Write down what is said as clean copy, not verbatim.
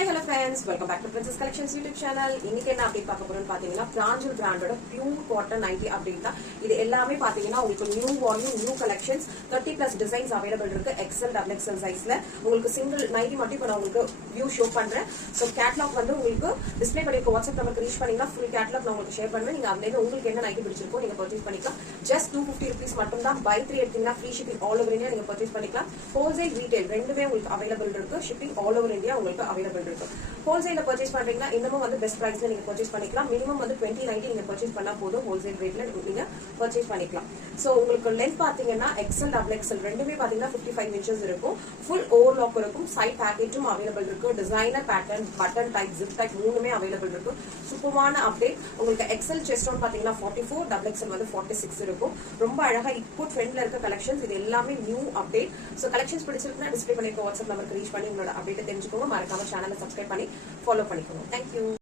Hi hello friends, welcome back to Princess Collections YouTube channel. இன்னைக்கு என்ன update பார்க்க போறோம்னு பாத்தீங்கன்னா பிராஞ்சல் பிராண்டோட பியூர் காட்டன் நைட்டி அப்டேட் தான். இது எல்லாமே பாத்தீங்கன்னா உங்களுக்கு new volume new collections 30+ designs available இருக்கு. XL டபுள் XL சைஸ்ல உங்களுக்கு சிங்கிள் நைட்டி மட்டும் இப்ப நான் உங்களுக்கு வியூ ஷோ பண்றேன். சோ கேட்டலாக் வந்து உங்களுக்கு டிஸ்ப்ளே பண்ணிருக்க வாட்ஸ்அப் நம்பருக்கு ரீச் பண்ணீங்கன்னா ஃபுல் கேட்டலாக் நான் உங்களுக்கு ஷேர் பண்ணுவேன். நீங்க அதுல உங்களுக்கு என்ன நைட்டி பிடிச்சிருக்கோ நீங்க பர்ச்சேஸ் பண்ணிக்கலாம். ஜஸ்ட் 250 rupees மட்டும் தான். பை 3 எடுத்தீங்கன்னா free shipping all over India நீங்க பர்ச்சேஸ் பண்ணிக்கலாம். ஹோல்சேல் ரீட்டைல் ரெண்டுமே உங்களுக்கு அவைலபிள் இருக்கு. ஷிப்பிங் ஆல் ஓவர் இந்தியா உங்களுக்கு அவைலபிள் இருக்கு. ஹோல்சேல்ல பர்ச்சேஸ் பண்றீங்கன்னா இன்னமும் வந்து பெஸ்ட் பிரைஸ்ல நீங்க பர்ச்சேஸ் பண்ணிக்கலாம். மினிமம் வந்து 2090 நீங்க பர்ச்சேஸ் பண்ணா போதும். ஹோல்சேல் ரேட்ல நீங்க பர்ச்சேஸ் பண்ணிக்கலாம். சோ உங்களுக்கு லென்த் பாத்தீங்கன்னா XL டபுள் XL ரெண்டுமே பாத்தீங்கன்னா 55 inches இருக்கும். ஃபுல் ஓவர்லாக் இருக்கும். சைட் பேக்கேஜும் அவைலபிள் இருக்கு. Designer pattern button type zip type மூணுமே அவைலபிள் இருக்கு. சூப்பரான அப்டேட். உங்களுக்கு XL செஸ்ட் ரவுண்ட் பாத்தீங்கன்னா 44, டபுள் XL வந்து 46 இருக்கும். ரொம்ப அழகா இப்போ ட்ரெண்ட்ல இருக்க கலெக்ஷன்ஸ் இது எல்லாமே நியூ அப்டேட். சோ கலெக்ஷன்ஸ் பிடிச்சிருக்குன்னா டிஸ்ப்ளே பண்ணிருக்க வாட்ஸ்அப் நம்பருக்கு ரீச் பண்ணி உங்களோட அப்டேட் தெரிஞ்சுக்கோங்க. மறக்காம சேனலை சப்ஸ்கிரைப் பண்ணி ஃபாலோ பண்ணிக்கோங்க. தேங்க்யூ.